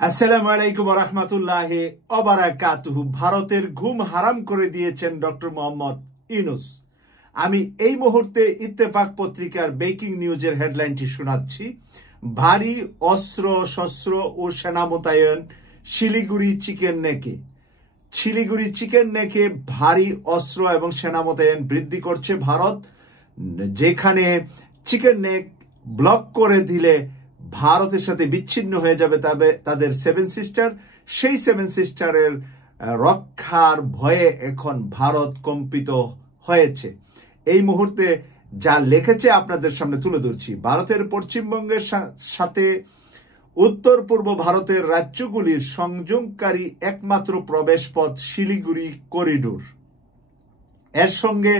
আসসালামু আলাইকুম ওয়া রাহমাতুল্লাহি ওয়া বারাকাতুহু। ভারতের ঘুম হারাম করে দিয়েছেন ডক্টর মোহাম্মদ ইউনূস। আমি এই মুহূর্তে ইত্তেফাক পত্রিকার ব্রেকিং নিউজের হেডলাইনটি শোনাচ্ছি। ভারী অস্ত্র শস্ত্র ও সেনা মোতায়েন শিলিগুড়ি চিকেন নেকে। শিলিগুড়ি চিকেন নেকে ভারী অস্ত্র এবং সেনা মোতায়েন বৃদ্ধি করছে ভারত, যেখানে চিকেন নেক ব্লক করে দিলে ভারতের সাথে বিচ্ছিন্ন হয়ে যাবে তাদের সেভেন সিস্টার। সেই সেভেন সিস্টারের রক্ষার ভয়ে এখন ভারত কম্পিত হয়েছে। এই মুহূর্তে যা লিখেছে আপনাদের সামনে তুলে ধরছি। ভারতের পশ্চিমবঙ্গের সাথে উত্তর পূর্ব ভারতের রাজ্যগুলির সংযোগকারী একমাত্র প্রবেশপথ শিলিগুড়ি করিডোর। এর সঙ্গে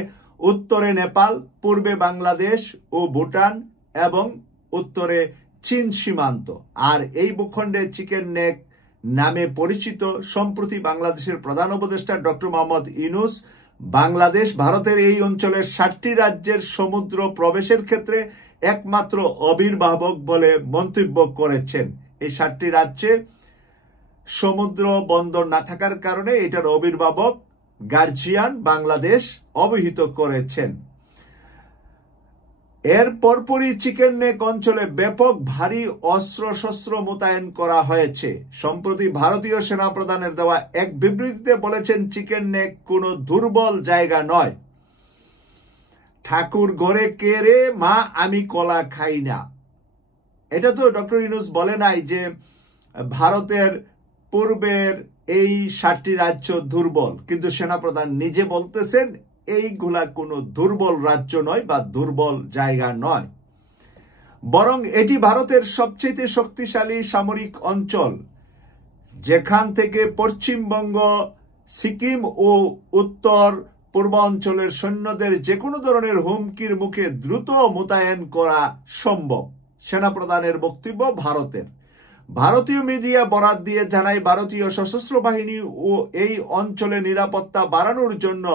উত্তরে নেপাল, পূর্বে বাংলাদেশ ও ভুটান এবং উত্তরে চীন সীমান্ত। আর এই ভূখণ্ডে চিকেন নেক নামে পরিচিত। সম্প্রতি বাংলাদেশের প্রধান উপদেষ্টা ডক্টর মোহাম্মদ ইউনূস বাংলাদেশ ভারতের এই অঞ্চলের 7টি রাজ্যের সমুদ্র প্রবেশের ক্ষেত্রে একমাত্র অভিভাবক বলে মন্তব্য করেছেন। এই 7টি রাজ্যে সমুদ্র বন্দর না থাকার কারণে এটার অভিভাবক গার্জিয়ান বাংলাদেশ অবহিত করেছেন। এর পরপরই চিকেন নেক অঞ্চলে ব্যাপক ভারী অস্ত্রশস্ত্র মোতায়েন করা হয়েছে। সম্প্রতি ভারতীয় সেনাপ্রধানের দেওয়া এক বিবৃতিতে বলেছেন, চিকেন নেক কোনো দুর্বল জায়গা নয়। ঠাকুর ঘরে কে রে মা, আমি কলা খাই না। এটা তো ডক্টর ইউনূস বলে নাই যে ভারতের পূর্বের এই 7টি রাজ্য দুর্বল, কিন্তু সেনাপ্রধান নিজে বলতেছেন এইগুলা কোনো দুর্বল রাজ্য নয় বা দুর্বল জায়গা নয়, বরং এটি ভারতের সবচেয়ে শক্তিশালী সামরিক অঞ্চল, যেখান থেকে পশ্চিমবঙ্গ, সিকিম ও উত্তর পূর্বাঞ্চলের সৈন্যদের যে কোনো ধরনের হুমকির মুখে দ্রুত মোতায়েন করা সম্ভব। সেনাপ্রধানের বক্তব্য ভারতের। ভারতীয় মিডিয়া বরাত দিয়ে জানায়, ভারতীয় সশস্ত্র বাহিনী ও এই অঞ্চলে নিরাপত্তা বাড়ানোর জন্য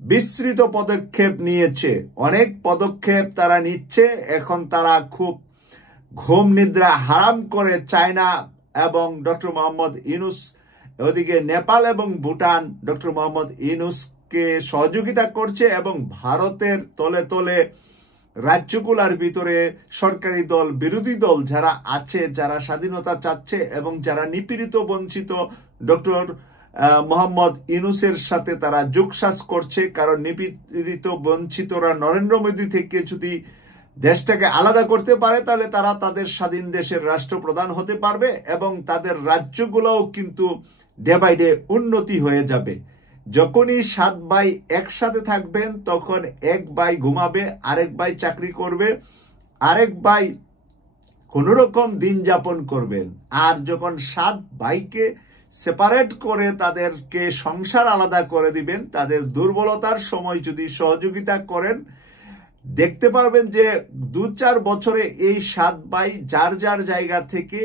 বিস্তৃত পদক্ষেপ নিয়েছে। অনেক পদক্ষেপ তারা নিচ্ছে। এখন তারা খুব ঘুম নিদ্রা হারাম করে চায়না এবং ডক্টর মোহাম্মদ ইউনূস, ওদিকে নেপাল এবং ভুটান ডক্টর মোহাম্মদ ইউনূসকে সহযোগিতা করছে এবং ভারতের তলে তলে রাজ্যগুলোর ভিতরে সরকারি দল, বিরোধী দল যারা আছে, যারা স্বাধীনতা চাচ্ছে এবং যারা নিপীড়িত বঞ্চিত ডক্টর মোহাম্মদ ইউনূসের সাথে তারা যোগসাজ করছে। কারণ নিপীড়িত বঞ্চিতরা নরেন্দ্র মোদী থেকে যদি দেশটাকে আলাদা করতে পারে, তাহলে তারা তাদের স্বাধীন দেশের রাষ্ট্রপ্রধান হতে পারবে এবং তাদের রাজ্যগুলোও কিন্তু ডে বাই ডে উন্নতি হয়ে যাবে। যখনই 7 ভাই একসাথে থাকবেন, তখন এক ভাই ঘুমাবে, আরেক ভাই চাকরি করবে, আরেক ভাই কোনো রকম দিন যাপন করবেন। আর যখন 7 ভাইকে সেপারেট করে তাদেরকে সংসার আলাদা করে দিবেন, তাদের দুর্বলতার সময় যদি সহযোগিতা করেন, দেখতে পারবেন যে 2-4 বছরে এই 7 ভাই যার যার জায়গা থেকে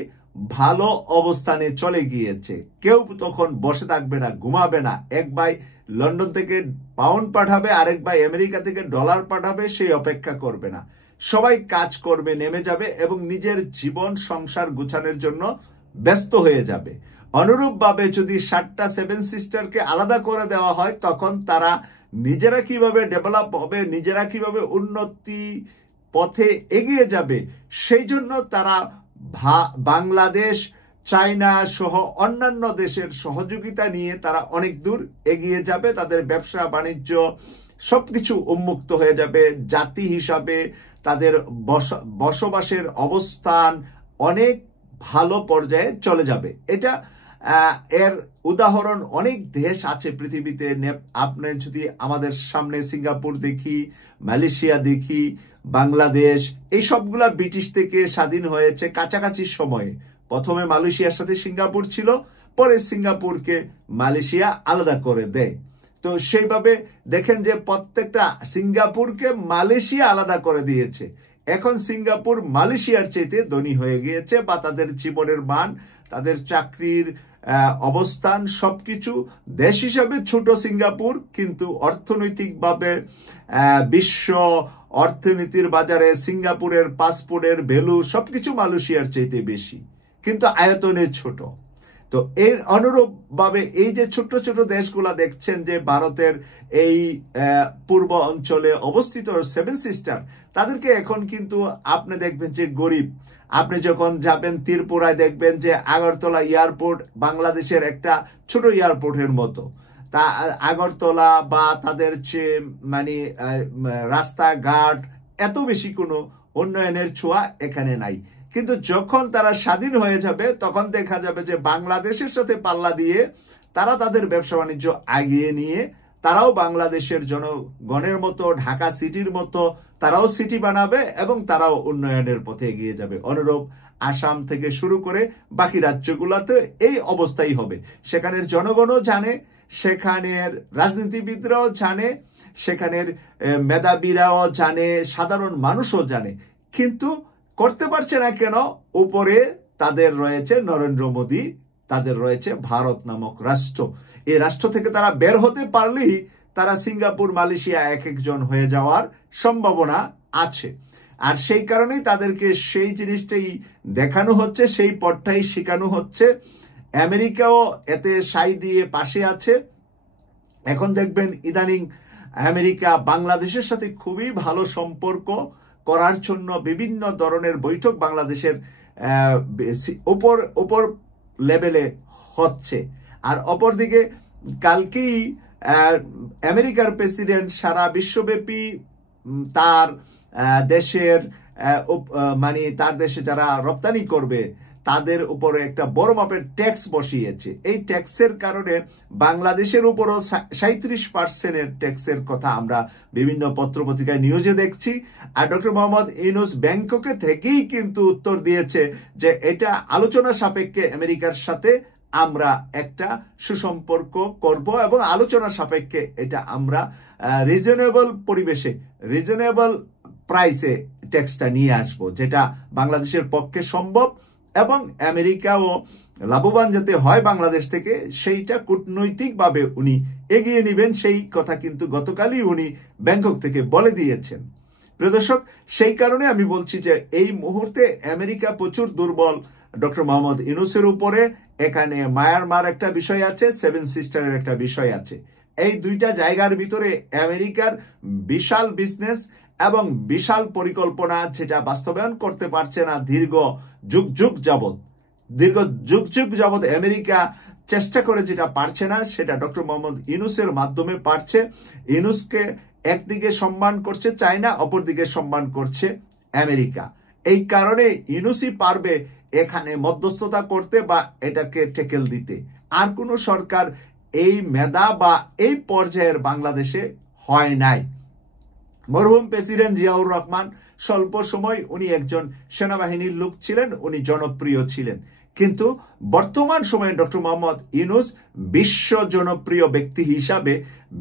ভালো অবস্থানে চলে গিয়েছে। কেউ তখন বসে থাকবে না, ঘুমাবে না। এক ভাই লন্ডন থেকে পাউন্ড পাঠাবে, আরেক ভাই আমেরিকা থেকে ডলার পাঠাবে, সেই অপেক্ষা করবে না। সবাই কাজ করবে, নেমে যাবে এবং নিজের জীবন সংসার গুছানোর জন্য ব্যস্ত হয়ে যাবে। অনুরূপভাবে যদি 7টা সেভেন সিস্টারকে আলাদা করে দেওয়া হয়, তখন তারা নিজেরা কিভাবে ডেভেলপ হবে, নিজেরা কিভাবে উন্নতি পথে এগিয়ে যাবে, সেই জন্য তারা বাংলাদেশ, চায়না সহ অন্যান্য দেশের সহযোগিতা নিয়ে তারা অনেক দূর এগিয়ে যাবে। তাদের ব্যবসা বাণিজ্য সবকিছু উন্মুক্ত হয়ে যাবে। জাতি হিসাবে তাদের বসবাসের অবস্থান অনেক ভালো পর্যায়ে চলে যাবে। এটা এর উদাহরণ অনেক দেশ আছে পৃথিবীতে। আপনি যদি আমাদের সামনে সিঙ্গাপুর দেখি, মালয়েশিয়া দেখি, বাংলাদেশ, এই সবগুলা ব্রিটিশ থেকে স্বাধীন হয়েছে কাছাকাছি সময়ে। প্রথমে মালয়েশিয়ার সাথে সিঙ্গাপুর ছিল, পরে সিঙ্গাপুরকে মালয়েশিয়া আলাদা করে দেয়। তো সেইভাবে দেখেন যে প্রত্যেকটা সিঙ্গাপুরকে মালয়েশিয়া আলাদা করে দিয়েছে। এখন সিঙ্গাপুর মালয়েশিয়ার চাইতে ধনী হয়ে গিয়েছে, বা তাদের জীবনের মান, তাদের চাকরির অবস্থান সবকিছু। দেশ হিসাবে ছোট সিঙ্গাপুর, কিন্তু অর্থনৈতিকভাবে বিশ্ব অর্থনীতির বাজারে সিঙ্গাপুরের পাসপোর্টের ভ্যালু সবকিছু মালয়েশিয়ার চাইতে বেশি। কিন্তু আয়তনে ছোট। তো এর অনুরূপভাবে এই যে ছোট ছোট দেশগুলা দেখছেন যে ভারতের এই পূর্ব অঞ্চলে অবস্থিত সেভেন সিস্টার, তাদেরকে এখন কিন্তু আপনি দেখবেন যে গরিব। আপনি যখন যাবেন ত্রিপুরায় দেখবেন যে আগরতলা এয়ারপোর্ট বাংলাদেশের একটা ছোট এয়ারপোর্টের মতো। তা আগরতলা বা তাদের চেয়ে মানে রাস্তাঘাট এত বেশি কোনো উন্নয়নের ছোঁয়া এখানে নাই। কিন্তু যখন তারা স্বাধীন হয়ে যাবে তখন দেখা যাবে যে বাংলাদেশের সাথে পাল্লা দিয়ে তারা তাদের ব্যবসা বাণিজ্য আগিয়ে নিয়ে তারাও বাংলাদেশের জনগণের মতো, ঢাকা সিটির মতো তারাও সিটি বানাবে এবং তারাও উন্নয়নের পথে এগিয়ে যাবে। অনুরূপ আসাম থেকে শুরু করে বাকি রাজ্যগুলোতে এই অবস্থাই হবে। সেখানের জনগণও জানে, সেখানের রাজনীতিবিদরাও জানে, সেখানের মেধাবীরাও জানে, সাধারণ মানুষও জানে, কিন্তু করতে পারছে না কেন? উপরে তাদের রয়েছে নরেন্দ্র মোদী, তাদের রয়েছে ভারত নামক রাষ্ট্র। এই রাষ্ট্র থেকে তারা বের হতে পারলেই তারা সিঙ্গাপুর, মালয়েশিয়া এক একজন হয়ে যাওয়ার সম্ভাবনা আছে। আর সেই কারণেই তাদেরকে সেই জিনিসটাই দেখানো হচ্ছে, সেই পথটাই শেখানো হচ্ছে। আমেরিকাও এতে সাই দিয়ে পাশে আছে। এখন দেখবেন ইদানিং আমেরিকা বাংলাদেশের সাথে খুবই ভালো সম্পর্ক করার জন্য বিভিন্ন ধরনের বৈঠক বাংলাদেশের উপর লেভেলে হচ্ছে। আর অপরদিকে কালকেই আমেরিকার প্রেসিডেন্ট সারা বিশ্বব্যাপী তার দেশের মানে তার দেশে যারা রপ্তানি করবে তাদের উপরে একটা বড় মাপের ট্যাক্স বসিয়েছে। এই ট্যাক্সের কারণে বাংলাদেশের উপরও 37% ট্যাক্সের কথা আমরা বিভিন্ন পত্রপত্রিকায় নিউজে দেখছি। আর ডক্টর মোহাম্মদ ইউনূস ব্যাংককে থেকেই কিন্তু উত্তর দিয়েছে যে এটা আলোচনা সাপেক্ষে আমেরিকার সাথে আমরা একটা সুসম্পর্ক করব এবং আলোচনা সাপেক্ষে এটা আমরা রিজনেবল পরিবেশে, রিজনেবল প্রাইসে ট্যাক্সটা নিয়ে আসব, যেটা বাংলাদেশের পক্ষে সম্ভব এবং আমেরিকাও লাভবান যাতে হয় বাংলাদেশ থেকে, সেইটা কূটনৈতিকভাবে উনি এগিয়ে নেবেন। সেই কথা কিন্তু গতকালই উনি ব্যাংকক থেকে বলে দিয়েছেন। প্রিয় দর্শক, সেই কারণে আমি বলছি যে এই মুহূর্তে আমেরিকা প্রচুর দুর্বল ডক্টর মোহাম্মদ ইউনূসের উপরে। এখানে মায়ানমার একটা বিষয় আছে, সেভেন সিস্টারের একটা বিষয় আছে। এই দুইটা জায়গার ভিতরে আমেরিকার বিশাল বিজনেস এবং বিশাল পরিকল্পনা, যেটা বাস্তবায়ন করতে পারছে না দীর্ঘ যুগ যুগ যাবৎ আমেরিকা চেষ্টা করে যেটা পারছে না, সেটা ডক্টর মোহাম্মদ ইউনূসের মাধ্যমে পারছে। ইউনূসকে একদিকে সম্মান করছে চায়না, অপরদিকে সম্মান করছে আমেরিকা। এই কারণে ইউনূসই পারবে এখানে মধ্যস্থতা করতে বা এটাকে টেকেল দিতে। আর কোনো সরকার এই মেধা বা এই পর্যায়ের বাংলাদেশে হয় নাই। মরহুম প্রেসিডেন্ট জিয়াউর রহমান স্বল্প সময় উনি একজন সেনাবাহিনীর লোক ছিলেন, উনি জনপ্রিয় ছিলেন, কিন্তু বর্তমান সময়ে ডক্টর মোহাম্মদ ইউনূস বিশ্ব জনপ্রিয় ব্যক্তি হিসাবে,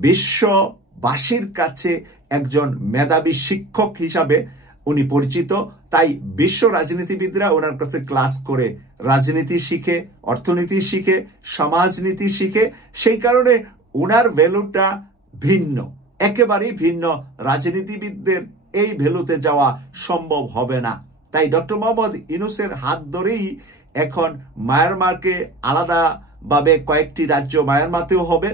বিশ্ববাসীর কাছে একজন মেধাবী শিক্ষক হিসাবে উনি পরিচিত। তাই বিশ্ব রাজনীতিবিদরা ওনার কাছে ক্লাস করে রাজনীতি শিখে, অর্থনীতি শিখে, সমাজনীতি শিখে। সেই কারণে ওনার ভ্যালুটা ভিন্ন, একেবারেই ভিন্ন। রাজনীতিবিদদের এই ভ্যালুতে যাওয়া সম্ভব হবে না। তাই ডক্টর মোহাম্মদ ইউনূসের হাত ধরেই এখন মায়ানমারকে আলাদাভাবে কয়েকটি রাজ্য মায়ানমারতেও হবে,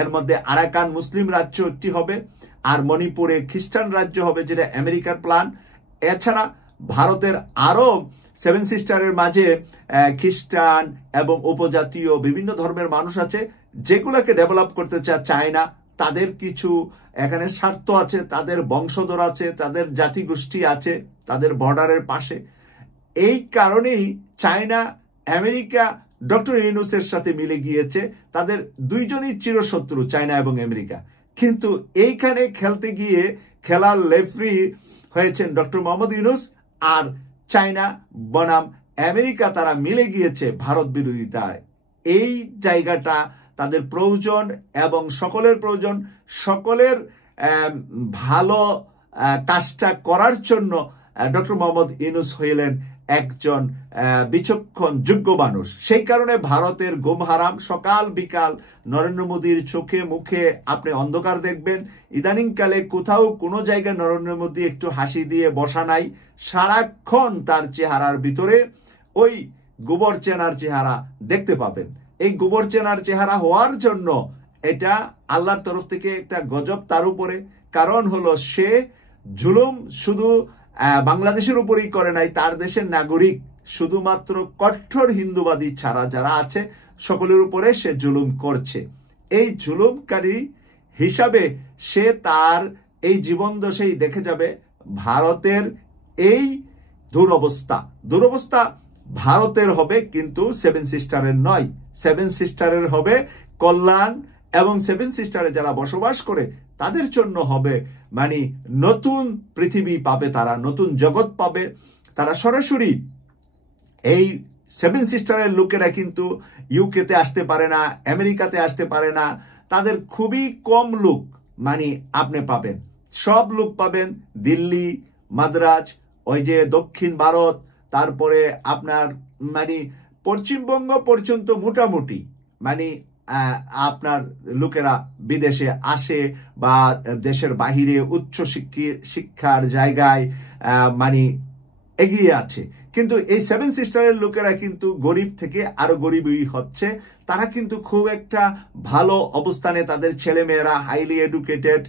এর মধ্যে আরাকান মুসলিম রাজ্য একটি হবে, আর মণিপুরে খ্রিস্টান রাজ্য হবে, যেটা আমেরিকার প্ল্যান। এছাড়া ভারতের আরও সেভেন সিস্টারের মাঝে খ্রিস্টান এবং উপজাতীয় বিভিন্ন ধর্মের মানুষ আছে, যেগুলোকে ডেভেলপ করতে চায় না। তাদের কিছু এখানে স্বার্থ আছে, তাদের বংশধর আছে, তাদের জাতিগোষ্ঠী আছে তাদের বর্ডারের পাশে। এই কারণেই চায়না, আমেরিকা ডক্টর ইউনূসের সাথে মিলে গিয়েছে। তাদের দুইজনই চিরশত্রু, চায়না এবং আমেরিকা। কিন্তু এইখানে খেলতে গিয়ে খেলার রেফারি হয়েছেন ডক্টর মোহাম্মদ ইউনূস আর চায়না বনাম আমেরিকা। তারা মিলে গিয়েছে ভারত বিরোধিতায়। এই জায়গাটা তাদের প্রয়োজন এবং সকলের প্রয়োজন। সকলের ভালো কাজটা করার জন্য ডক্টর মোহাম্মদ ইউনূস হইলেন একজন বিচক্ষণ যোগ্য মানুষ। সেই কারণে ভারতের ঘুম হারাম। সকাল বিকাল নরেন্দ্র মোদীর চোখে মুখে আপনি অন্ধকার দেখবেন। ইদানিংকালে কোথাও কোনো জায়গায় নরেন্দ্র মোদী একটু হাসি দিয়ে বসা নাই। সারাক্ষণ তার চেহারার ভিতরে ওই গোবর চেনার চেহারা দেখতে পাবেন। এই গোবর চেনার চেহারা হওয়ার জন্য এটা আল্লাহর তরফ থেকে একটা গজব তার উপরে। কারণ হলো সে জুলুম শুধু বাংলাদেশের উপরেই করে নাই, তার দেশের নাগরিক শুধুমাত্র কঠোর হিন্দুবাদী ছাড়া যারা আছে সকলের উপরে সে জুলুম করছে। এই জুলুমকারী হিসাবে সে তার এই জীবন দশাই দেখে যাবে ভারতের এই দুরবস্থা ভারতের হবে, কিন্তু সেভেন সিস্টারের নয়। সেভেন সিস্টারের হবে কল্যাণ, এবং সেভেন সিস্টারে যারা বসবাস করে তাদের জন্য হবে মানে নতুন পৃথিবী পাবে, তারা নতুন জগৎ পাবে। তারা সরাসরি এই সেভেন সিস্টারের লোকেরা কিন্তু ইউকেতে আসতে পারে না, আমেরিকাতে আসতে পারে না। তাদের খুবই কম লোক মানে আপনি পাবেন, সব লোক পাবেন দিল্লি, মাদ্রাজ, ওই যে দক্ষিণ ভারত, তারপরে আপনার মানে পশ্চিমবঙ্গ পর্যন্ত মোটামুটি মানে আপনার লোকেরা বিদেশে আসে বা দেশের বাহিরে উচ্চ শিক্ষার জায়গায় মানে এগিয়ে আছে। কিন্তু এই সেভেন সিস্টারের লোকেরা কিন্তু গরিব থেকে আরো গরিবই হচ্ছে। তারা কিন্তু খুব একটা ভালো অবস্থানে, তাদের ছেলেমেয়েরা হাইলি এডুকেটেড।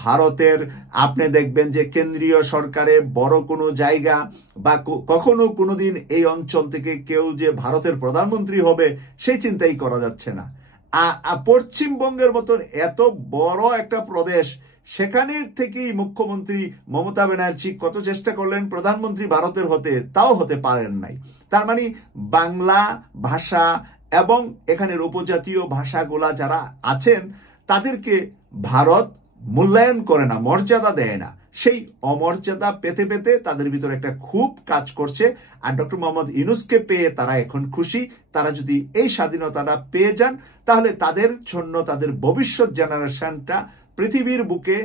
ভারতের আপনি দেখবেন যে কেন্দ্রীয় সরকারে বড় কোনো জায়গা বা কখনো কোনোদিন এই অঞ্চল থেকে কেউ যে ভারতের প্রধানমন্ত্রী হবে সেই চিন্তাই করা যাচ্ছে না। পশ্চিমবঙ্গের মতন এত বড় একটা প্রদেশ, সেখানের থেকেই মুখ্যমন্ত্রী মমতা ব্যানার্জি কত চেষ্টা করলেন প্রধানমন্ত্রী ভারতের হতে, তাও হতে পারেন নাই। তার মানে বাংলা ভাষা এবং এখানের উপজাতীয় ভাষাগুলা যারা আছেন তাদেরকে ভারত মূল্যায়ন করে না, মর্যাদা দেয় না। সেই অমর্যাদা পেতে পেতে তাদের ভিতরে একটা খুব কাজ করছে। আর ডক্টর মোহাম্মদ ইউনূসকে পেয়ে তারা এখন খুশি। তারা যদি এই স্বাধীনতাটা পেয়ে যান তাহলে তাদের জন্য তাদের ভবিষ্যৎ জেনারেশনটা পৃথিবীর বুকে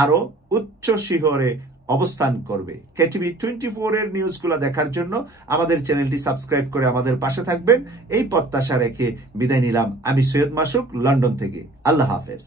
আরো উচ্চ শিখরে অবস্থান করবে। কেটিভি 24 এর নিউজগুলো দেখার জন্য আমাদের চ্যানেলটি সাবস্ক্রাইব করে আমাদের পাশে থাকবেন, এই প্রত্যাশা রেখে বিদায় নিলাম। আমি সৈয়দ মাসুক, লন্ডন থেকে। আল্লাহ হাফেজ।